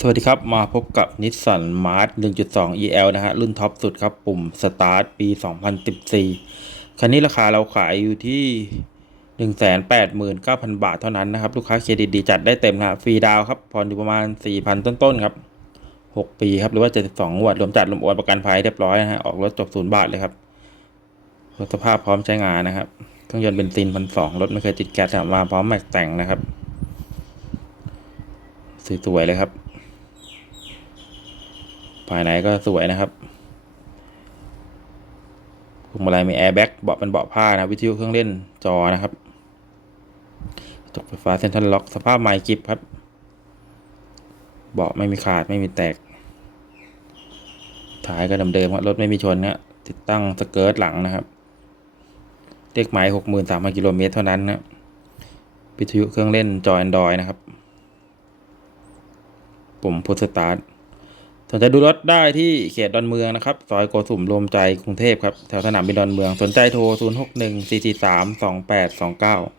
สวัสดีครับ มาพบกับนิสสันมาร์ท1.2 EL นะฮะ รุ่นท็อปสุดครับ ปุ่มสตาร์ทปี 2014 คันนี้ราคาเราขายอยู่ที่ 189,000 บาทเท่านั้นนะครับ ลูกค้าเครดิตดีจัดได้เต็มนะฟรีดาวครับ ผ่อนอยู่ประมาณ 4,000 ต้นๆครับ 6 ปีครับ หรือว่า 72งวดรวมจัดรวมโอนประกันภัยเรียบร้อยนะฮะ ออกรถจบศูนย์บาทเลยครับรถสภาพพร้อมใช้งานนะครับ เครื่องยนต์เบนซินพันสองรถไม่เคยติดแก๊สมาพร้อมแม็กแต่งนะครับสวยๆเลยครับ ภายในก็สวยนะครับพวงมาลัยมีแอร์แบ็กเบาะเป็นเบาะผ้านะวิทยุเครื่องเล่นจอนะครับกระจกไฟฟ้าเซ็นทรัลล็อกสภาพใหม่กิฟครับ เบาะไม่มีขาดไม่มีแตก ท้ายก็เดิมๆครับรถไม่มีชนนะติดตั้งสเกิร์ตหลังนะครับเลขหมายหกหมื่นสามพันกิโลเมตรเท่านั้นนะวิทยุเครื่องเล่นจอ Android นะครับ ปุ่มพุทสตาร์ท สนใจดูรถได้ที่เขตดอนเมืองนะครับ ซอยโกสุมรวมใจกรุงเทพครับ แถวสนามบินดอนเมือง สนใจโทร 0 6 1 4 4 3 2 8 2 9